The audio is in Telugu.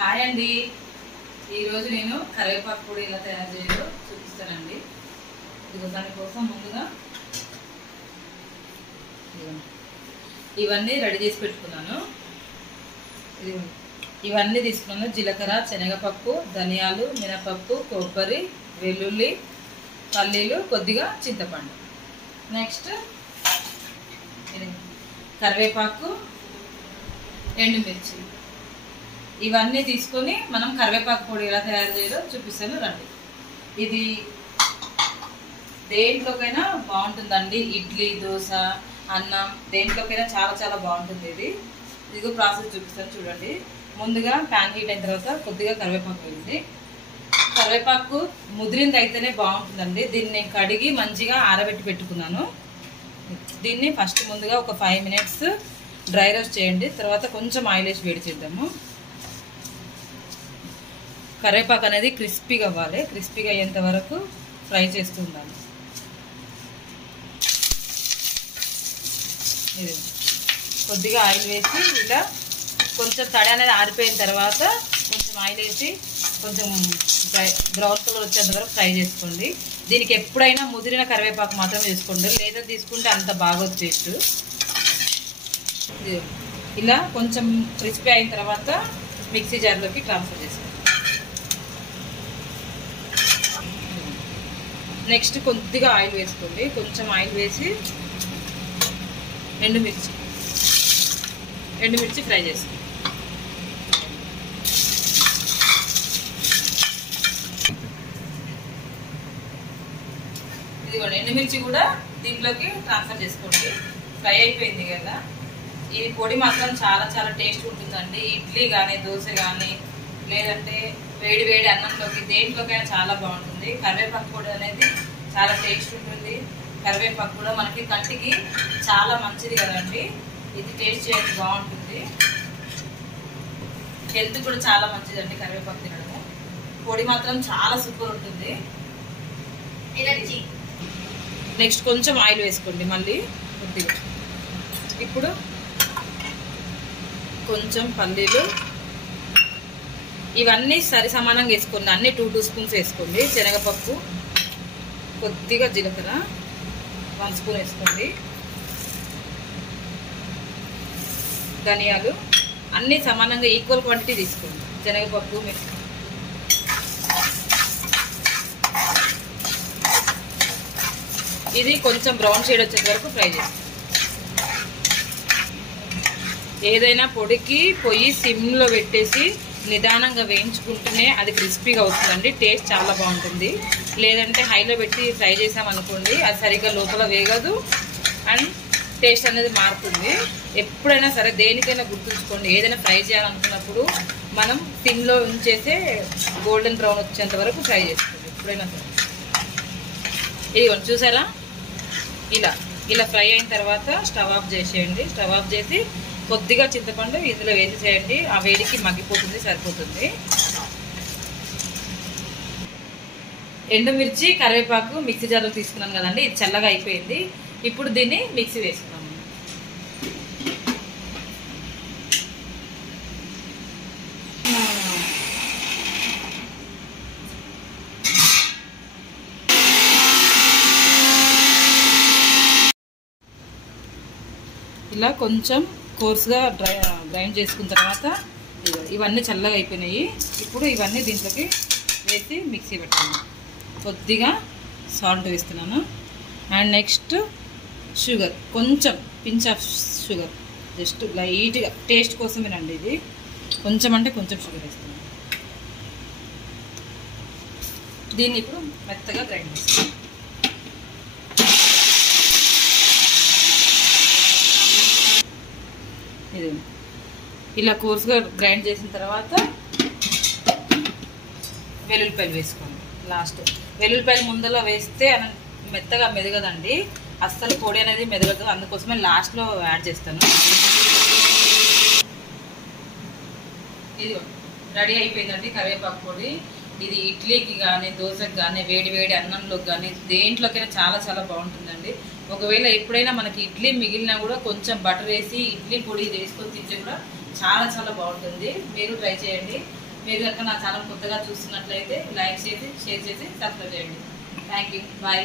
హాయ్ అండి, ఈరోజు నేను కరివేపాకు పొడి ఎలా తయారు చేయాలో చూపిస్తానండి. ఇదిగో దానికోసం ముందుగా ఇవన్నీ రెడీ చేసి పెట్టుకున్నాను. ఇవన్నీ తీసుకున్నాను: జీలకర్ర, శనగపప్పు, ధనియాలు, మినపప్పు, కొబ్బరి, వెల్లుల్లి, పల్లీలు, కొద్దిగా చింతపండు. నెక్స్ట్ కరివేపాకు, ఎండుమిర్చి. ఇవన్నీ తీసుకొని మనం కరివేపాకు పొడి ఎలా తయారు చేయాలో చూపిస్తాను రండి. ఇది దేంట్లోకైనా బాగుంటుందండి. ఇడ్లీ, దోశ, అన్నం దేంట్లోకైనా చాలా చాలా బాగుంటుంది. ఇదిగో ప్రాసెస్ చూపిస్తాను చూడండి. ముందుగా ప్యాన్ హీట్ అయిన తర్వాత కొద్దిగా కరివేపాకు వేయండి. కరివేపాకు ముదిరింది అయితేనే బాగుంటుందండి. దీన్ని నేను కడిగి మంచిగా ఆరబెట్టి పెట్టుకున్నాను. దీన్ని ఫస్ట్ ముందుగా ఒక 5 minutes డ్రై రోస్ట్ చేయండి. తర్వాత కొంచెం ఆయిల్ వేసి వేడి చేద్దాము. కరివేపాకు అనేది క్రిస్పీగా అవ్వాలి. క్రిస్పీగా అయ్యేంత వరకు ఫ్రై చేస్తూ ఉండాలి. ఇది కొద్దిగా ఆయిల్ వేసి ఇలా కొంచెం తడి అనేది ఆరిపోయిన తర్వాత కొంచెం ఆయిల్ వేసి కొంచెం బ్రౌన్ కలర్ వచ్చేంత వరకు ఫ్రై చేసుకోండి. దీనికి ఎప్పుడైనా ముదిరిన కరివేపాకు మాత్రం వేసుకోండి, లేదా తీసుకుంటే అంత బాగోదు టేస్ట్. ఇలా కొంచెం క్రిస్పీ అయిన తర్వాత మిక్సీ జార్లోకి ట్రాన్స్ఫర్ చేసుకోండి. నెక్స్ట్ కొద్దిగా ఆయిల్ వేసుకోండి. కొంచెం ఆయిల్ వేసి ఎండుమిర్చి ఫ్రై చేసుకోండి. ఇదిగోండి, ఎండుమిర్చి కూడా దీంట్లోకి ట్రాన్స్ఫర్ చేసుకోండి. ఫ్రై అయిపోయింది కదా. ఈ పొడి మాత్రం చాలా చాలా టేస్ట్ ఉంటుందండి. ఇడ్లీ కానీ, దోశ కానీ, లేదంటే వేడి వేడి అన్నంలోకి దేంట్లోకైనా చాలా బాగుంటుంది. కరివేపాకు పొడి అనేది చాలా టేస్ట్ ఉంటుంది. కరివేపాకు కూడా మనకి కంటికి చాలా మంచిది కదండి. ఇది టేస్ట్ చేయడానికి బాగుంటుంది. హెల్త్ కూడా చాలా మంచిదండి కరివేపాకు తినడము. పొడి మాత్రం చాలా సూపర్ ఉంటుంది. నెక్స్ట్ కొంచెం ఆయిల్ వేసుకోండి మళ్ళీ కొద్దిగా. ఇప్పుడు కొంచెం పల్లీలు, ఇవన్నీ సరి సమానంగా వేసుకోండి. అన్ని 2 స్పూన్స్ వేసుకోండి. శనగపప్పు, కొద్దిగా జీలకర్ర 1 స్పూన్ వేసుకోండి. ధనియాలు అన్ని సమానంగా ఈక్వల్ క్వాంటిటీ తీసుకోండి. శనగపప్పు, మిర్చి. ఇది కొంచెం బ్రౌన్ షేడ్ వచ్చేంత వరకు ఫ్రై చేసుకోండి. ఏదైనా పొడికి పొయ్యి సిమ్లో పెట్టేసి నిదానంగా వేయించుకుంటూనే అది క్రిస్పీగా అవుతుందండి. టేస్ట్ చాలా బాగుంటుంది. లేదంటే హైలో పెట్టి ఫ్రై చేసామనుకోండి, అది సరిగ్గా లోపల వేగదు అండ్ టేస్ట్ అనేది మారుతుంది. ఎప్పుడైనా సరే దేనికైనా గుర్తుంచుకోండి, ఏదైనా ఫ్రై చేయాలనుకున్నప్పుడు మనం సిమ్లో ఉంచేసే గోల్డెన్ బ్రౌన్ వచ్చేంత వరకు ఫ్రై చేసుకోండి ఎప్పుడైనా సరే. ఇదిగోండి, చూసారా, ఇలా ఫ్రై అయిన తర్వాత స్టవ్ ఆఫ్ చేసేయండి. స్టవ్ ఆఫ్ చేసి కొద్దిగా చింతపండు ఇందులో వేసేసేయండి. ఆ వేడికి మగ్గిపోతుంది, సరిపోతుంది. ఎండుమిర్చి, కరివేపాకు మిక్సీ జార్లో తీసుకున్నాను కదండి. ఇది చల్లగా అయిపోయింది. ఇప్పుడు దీన్ని మిక్సీ వేసుకున్నాము. ఇలా కొంచెం కోర్స్గా గ్రైండ్ చేసుకున్న తర్వాత ఇవన్నీ చల్లగా అయిపోయినాయి. ఇప్పుడు ఇవన్నీ దీంట్లోకి వేసి మిక్సీ పెట్టాను. కొద్దిగా సాల్ట్ వేస్తున్నాను. అండ్ నెక్స్ట్ షుగర్, కొంచెం పించ్ ఆఫ్ షుగర్, జస్ట్ లైట్గా టేస్ట్ కోసమేనండి. ఇది కొంచెం అంటే కొంచెం షుగర్ వేస్తున్నాను. దీన్ని ఇప్పుడు మెత్తగా గ్రైండ్ చేస్తాను. ఇది ఇలా కోర్స్గా గ్రైండ్ చేసిన తర్వాత వెల్లుల్లిపాయలు వేసుకోండి. లాస్ట్ వెల్లుల్లిపాయలు ముందలో వేస్తే మెత్తగా మెదగదండి, అస్సలు పొడి అనేది మెదగదు. అందుకోసమే లాస్ట్లో యాడ్ చేస్తాను. ఇది రెడీ అయిపోయిందండి కరివేపాకు పొడి. ఇది ఇడ్లీకి కానీ, దోశకి కానీ, వేడి వేడి అన్నంలోకి కానీ దేంట్లోకైనా చాలా చాలా బాగుంటుందండి. ఒకవేళ ఎప్పుడైనా మనకి ఇడ్లీ మిగిలినా కూడా కొంచెం బటర్ వేసి ఇడ్లీ పొడి వేసుకొని తింటే కూడా చాలా చాలా బాగుంటుంది. మీరు ట్రై చేయండి. మీరు కనుక నా ఛానల్ కొత్తగా చూస్తున్నట్లయితే లైక్ చేసి షేర్ చేసి సబ్స్క్రైబ్ చేయండి. Thank you. బాయ్.